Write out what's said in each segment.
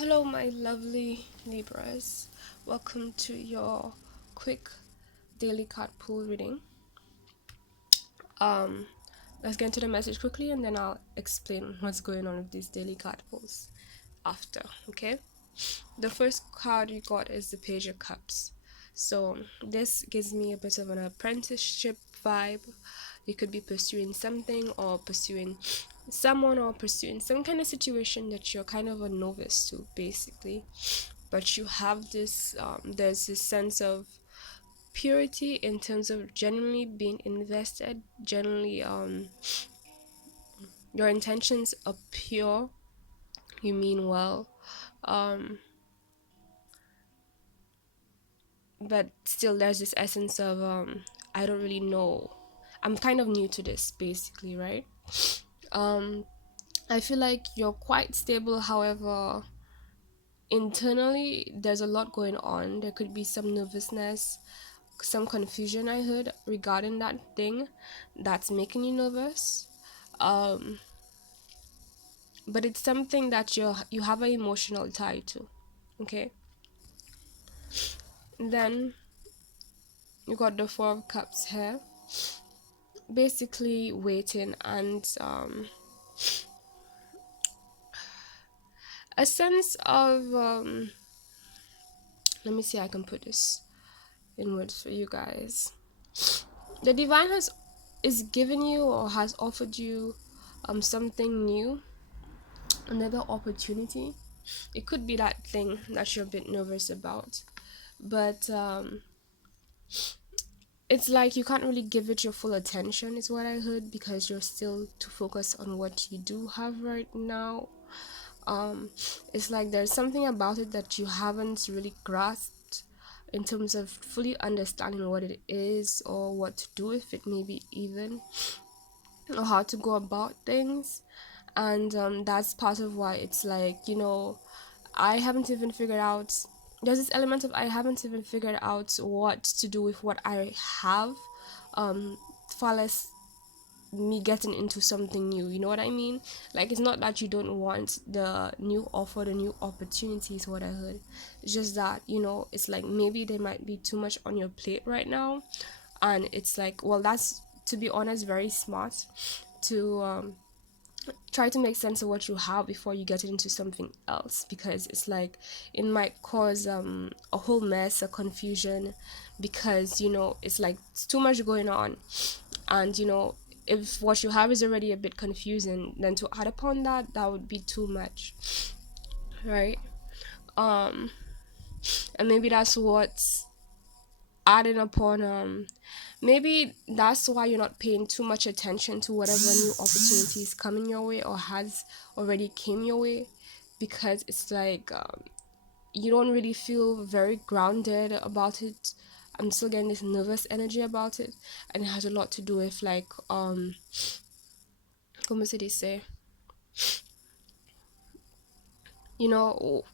Hello, my lovely Libras. Welcome to your quick daily card pool reading. Um, let's get into the message quickly and then I'll explain what's going on with these daily card pulls after, okay? The first card you got is the Page of Cups. So, this gives me a bit of an apprenticeship vibe. You could be pursuing something or pursuing someone or pursuing some kind of situation that you're kind of a novice to, basically. But you have this, there's this sense of purity in terms of genuinely being invested, generally, your intentions are pure, you mean well. Um, but still there's this essence of I don't really know, I'm kind of new to this, basically, right? um I feel like you're quite stable, however internally there's a lot going on. There could be some nervousness, some confusion I heard regarding that thing that's making you nervous. um but it's something that you have an emotional tie to, okay? Then you got the Four of Cups here, basically waiting and a sense of let me see how I can put this in words for you guys. The divine has is giving you or has offered you something new, another opportunity. It could be that thing that you're a bit nervous about, but it's like you can't really give it your full attention, is what I heard, because you're still too focused on what you do have right now. um it's like there's something about it that you haven't really grasped in terms of fully understanding what it is or what to do with it, maybe even, or how to go about things. And that's part of why it's like, I haven't even figured out, there's this element of I haven't even figured out what to do with what I have, far less me getting into something new, you know what I mean? Like, it's not that you don't want the new offer, the new opportunities, what I heard. It's just that, it's like maybe there might be too much on your plate right now. And it's like, well, that's, to be honest, very smart to try to make sense of what you have before you get into something else, because it's like it might cause a whole mess, a confusion, because it's like it's too much going on. And if what you have is already a bit confusing, then to add upon that, that would be too much, right? um and maybe that's what's adding upon, maybe that's why you're not paying too much attention to whatever new opportunities coming your way or has already came your way, because it's like, you don't really feel very grounded about it. I'm still getting this nervous energy about it, and it has a lot to do with, like, como se dice, you know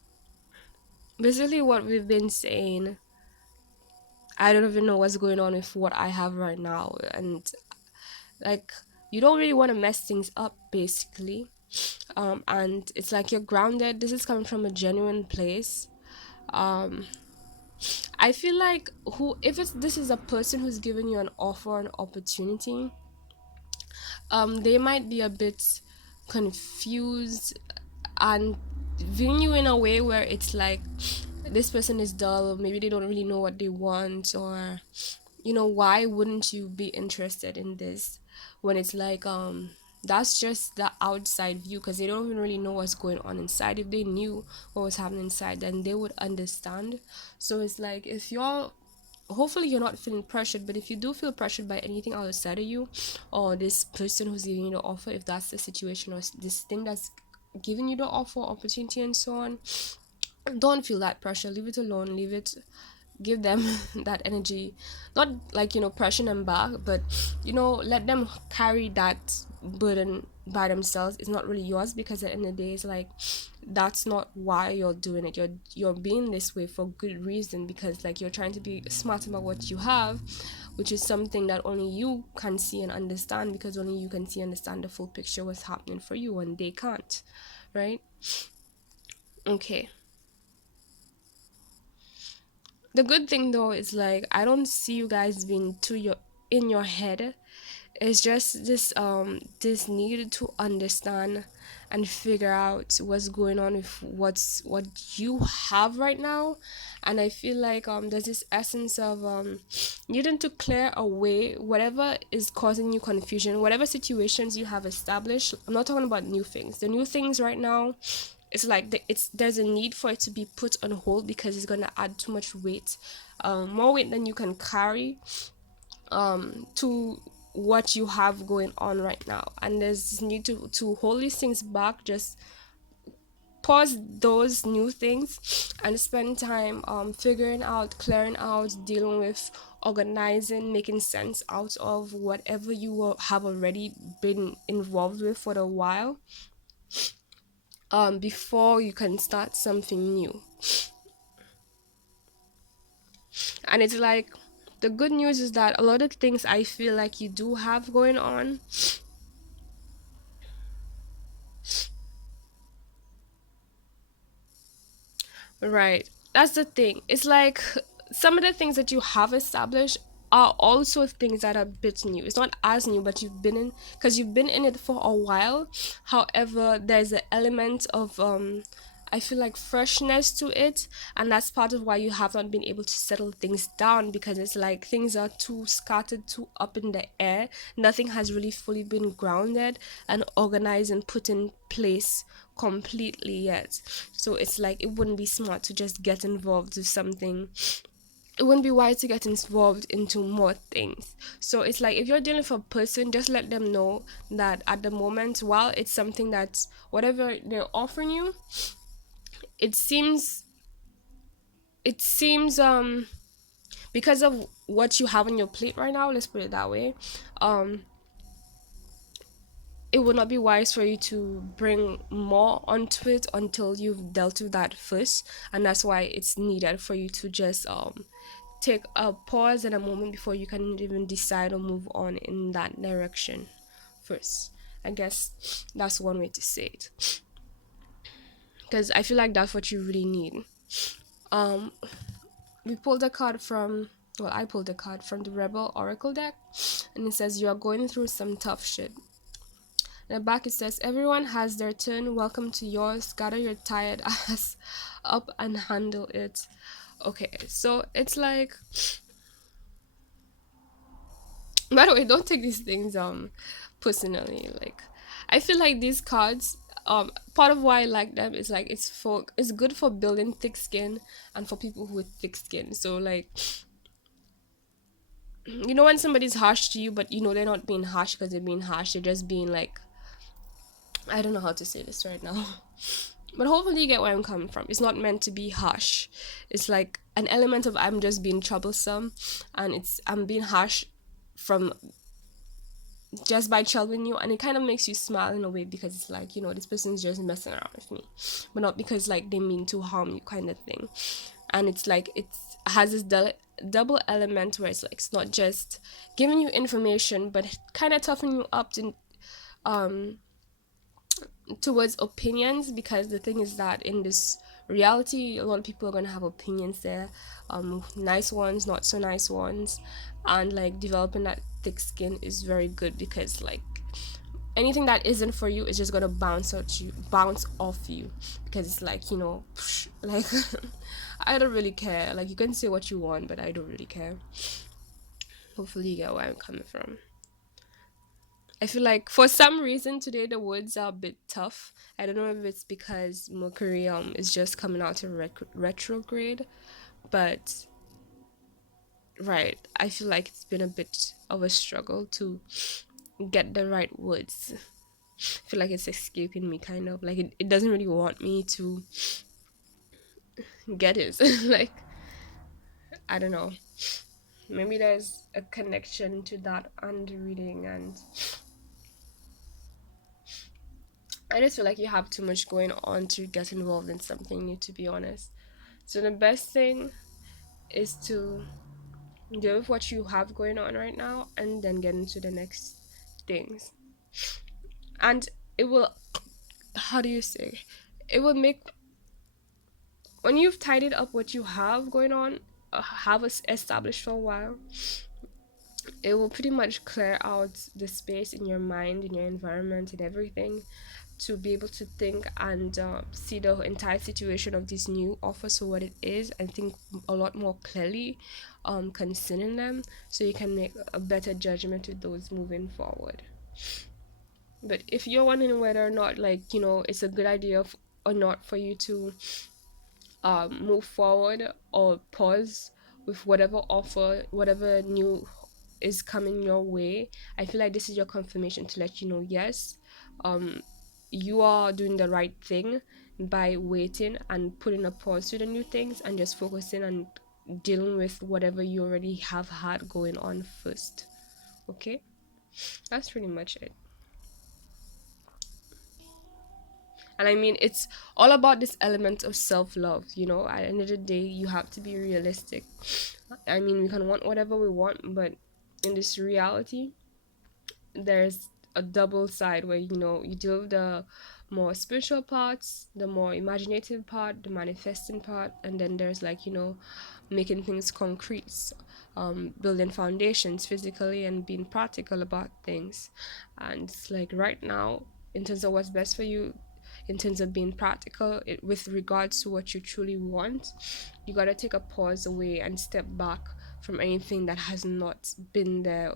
basically what we've been saying. I don't even know what's going on with what I have right now, and like, you don't really want to mess things up, basically. And it's like you're grounded. This is coming from a genuine place. um I feel like, who if it's this is a person who's giving you an offer, an opportunity, they might be a bit confused and viewing you in a way where it's like this person is dull, or maybe they don't really know what they want, or why wouldn't you be interested in this, when it's like, that's just the outside view, because they don't even really know what's going on inside. If they knew what was happening inside, then they would understand. So it's like, if you're hopefully you're not feeling pressured, but if you do feel pressured by anything outside of you, or this person who's giving you the offer, if that's the situation, or this thing that's giving you the offer, opportunity, and so on, don't feel that pressure. Leave it alone. Leave it, give them that energy. Not like, pressure them back, but let them carry that burden by themselves. It's not really yours, because at the end of the day, it's like, that's not why you're doing it. You're being this way for good reason, because like you're trying to be smart about what you have, which is something that only you can see and understand, because only you can see and understand the full picture, what's happening for you, and they can't, right? Okay. The good thing though is like I don't see you guys being too your in your head. It's just this need to understand and figure out what's going on with what you have right now. And I feel like there's this essence of needing to clear away whatever is causing you confusion, whatever situations you have established. I'm not talking about new things. The new things right now, it's like there's a need for it to be put on hold because it's gonna add too much weight, more weight than you can carry, to what you have going on right now. And there's this need to hold these things back, just pause those new things and spend time figuring out, clearing out, dealing with, organizing, making sense out of whatever you have already been involved with for a while, before you can start something new. And it's like the good news is that a lot of things I feel like you do have going on. Right. That's the thing. It's like some of the things that you have established are also things that are a bit new. It's not as new, but you've been in, because you've been in it for a while. However, there's an element of I feel like freshness to it, and that's part of why you have not been able to settle things down, because it's like things are too scattered, too up in the air. Nothing has really fully been grounded and organized and put in place completely yet. So it's like it wouldn't be smart to just get involved with something. It wouldn't be wise to get involved into more things. So it's like if you're dealing with a person, just let them know that at the moment, while it's something that whatever they're offering you, it seems it seems because of what you have on your plate right now, let's put it that way, um it would not be wise for you to bring more onto it until you've dealt with that first. And that's why it's needed for you to just take a pause and a moment before you can even decide or move on in that direction first. I guess that's one way to say it, because I feel like that's what you really need. um we pulled a card from, well, I pulled a card from the Rebel Oracle deck, and it says you are going through some tough shit. In the back it says everyone has their turn, welcome to yours, gather your tired ass up and handle it. Okay, so it's like, by the way, don't take these things personally. Like, I feel like these cards, part of why I like them is like it's good for building thick skin and for people who with thick skin. So like, you know when somebody's harsh to you, but you know they're not being harsh because they're being harsh, they're just being like, I don't know how to say this right now. But hopefully you get where I'm coming from. It's not meant to be harsh. It's like an element of I'm just being troublesome, and I'm being harsh from just by troubling you, and it kind of makes you smile in a way, because it's like, this person's just messing around with me, but not because like they mean to harm you, kind of thing. And it's like it has this double element where it's like it's not just giving you information, but kind of toughening you up to um towards opinions, because the thing is that in this reality a lot of people are going to have opinions there, nice ones, not so nice ones. And like developing that thick skin is very good, because like anything that isn't for you is just going to bounce off you, because it's like, like I don't really care. Like, you can say what you want, but I don't really care. Hopefully you get where I'm coming from. I feel like for some reason today the words are a bit tough. I don't know if it's because Mercury is just coming out of retrograde, but right, I feel like it's been a bit of a struggle to get the right words. I feel like it's escaping me, kind of like it doesn't really want me to get it. Like, I don't know. Maybe there's a connection to that under reading, and I just feel like you have too much going on to get involved in something new, to be honest. So the best thing is to deal with what you have going on right now and then get into the next things. And it will, how do you say? It will make when you've tidied up what you have going on, have us established for a while, it will pretty much clear out the space in your mind, in your environment, and everything, to be able to think and see the entire situation of this new offer for what it is, and think a lot more clearly concerning them, so you can make a better judgment with those moving forward. But if you're wondering whether or not, like, it's a good idea or not for you to move forward or pause with whatever offer, whatever new is coming your way, I feel like this is your confirmation to let you know, yes, um, you are doing the right thing by waiting and putting a pause to the new things and just focusing on dealing with whatever you already have had going on first. Okay, that's pretty much it. And I mean, it's all about this element of self-love. At the end of the day, you have to be realistic. I mean, we can want whatever we want, but in this reality, there's a double side where you deal with the more spiritual parts, the more imaginative part, the manifesting part, and then there's, like, making things concrete, building foundations physically and being practical about things. And it's like, right now, in terms of what's best for you, in terms of being practical, with regards to what you truly want, you gotta take a pause away and step back from anything that has not been there,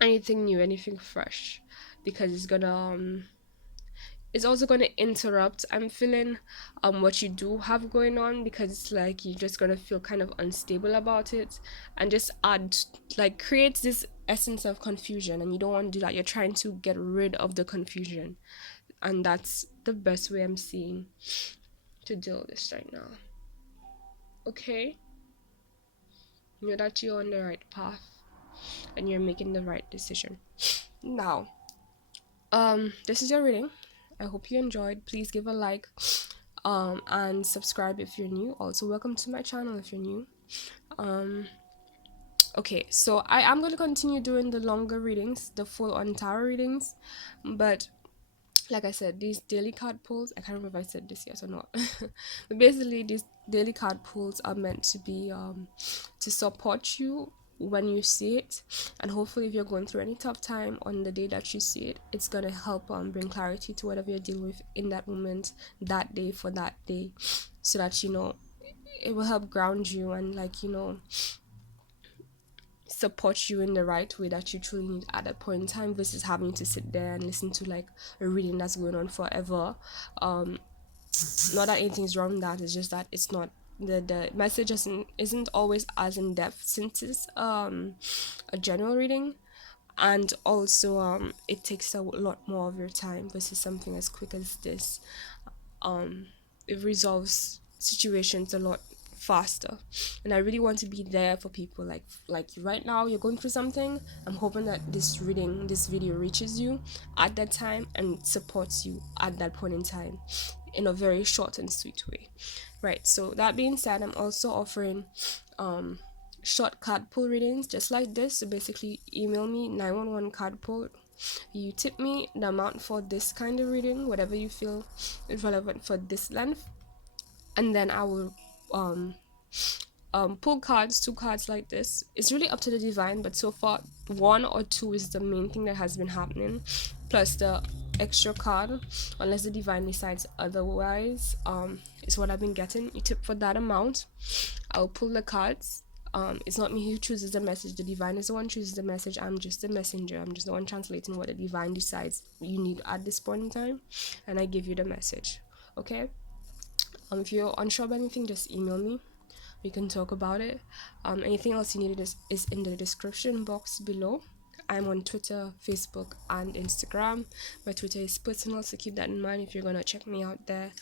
anything new, anything fresh, because it's also gonna interrupt, I'm feeling, what you do have going on, because it's like you're just gonna feel kind of unstable about it, and just add, like, creates this essence of confusion, and you don't want to do that. You're trying to get rid of the confusion, and that's the best way I'm seeing to deal with this right now. Okay, know that you're on the right path and you're making the right decision. Now, this is your reading. I hope you enjoyed. Please give a like, and subscribe if you're new. Also, welcome to my channel if you're new. Okay, so I am going to continue doing the longer readings, the full on tarot readings, but like I said, these daily card pulls, I can't remember if I said this yes or not, but basically these daily card pulls are meant to be to support you when you see it, and hopefully if you're going through any tough time on the day that you see it, it's gonna help bring clarity to whatever you're dealing with in that moment, that day, for that day, so that it will help ground you and, like, support you in the right way that you truly need at that point in time, versus having to sit there and listen to, like, a reading that's going on forever. Not that anything's wrong with that, it's just that it's not, the message isn't always as in depth, since it's a general reading, and also it takes a lot more of your time versus something as quick as this. It resolves situations a lot faster, and I really want to be there for people, like right now you're going through something. I'm hoping that this video reaches you at that time and supports you at that point in time in a very short and sweet way. Right, so that being said, I'm also offering short card pull readings just like this. So basically, email me 911 card pull, you tip me the amount for this kind of reading, whatever you feel is relevant for this length, and then I will pull cards, 2 cards like this. It's really up to the divine, but so far 1 or 2 is the main thing that has been happening, plus the extra card, unless the divine decides otherwise, is what I've been getting. You tip for that amount, I'll pull the cards. It's not me who chooses the message, the divine is the one who chooses the message. I'm just the messenger, I'm just the one translating what the divine decides you need at this point in time, and I give you the message. Okay, if you're unsure of anything, just email me, we can talk about it. Anything else you need is in the description box below. I'm on Twitter, Facebook, and Instagram. My Twitter is personal, so keep that in mind if you're gonna check me out there.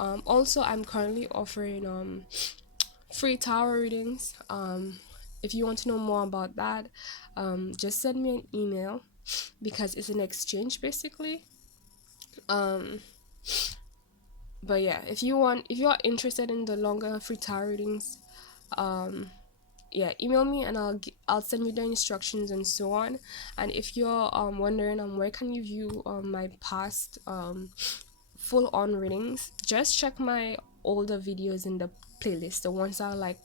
Also, I'm currently offering free tarot readings. If you want to know more about that, just send me an email, because it's an exchange basically. But yeah, if you are interested in the longer free tarot readings, yeah, email me and I'll send you the instructions and so on. And if you're wondering where can you view my past full on readings, just check my older videos in the playlist. The ones that are like,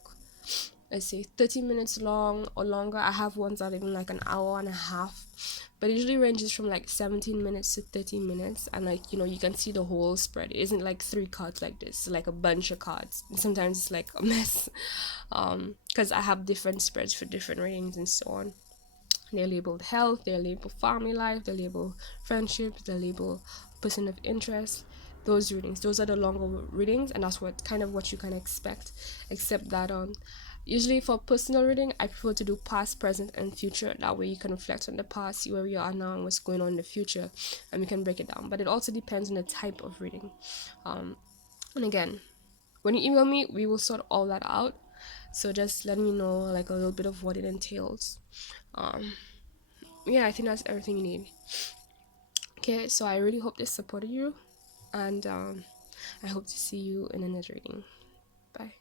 let's say 30 minutes long or longer. I have ones that are even like an hour and a half, but it usually ranges from like 17 minutes to 30 minutes. And like, you can see the whole spread. It isn't like three cards like this, like a bunch of cards. Sometimes it's like a mess, because I have different spreads for different readings and so on. They're labeled health, they're labeled family life, they're labeled friendships, they're labeled person of interest. Those readings, those are the longer readings, and that's what you can expect. Except that usually for personal reading, I prefer to do past, present, and future. That way you can reflect on the past, see where you are now and what's going on in the future, and we can break it down. But it also depends on the type of reading. And again, when you email me, we will sort all that out. So just let me know like a little bit of what it entails. Um, yeah, I think that's everything you need. Okay, so I really hope this supported you, and I hope to see you in another reading. Bye.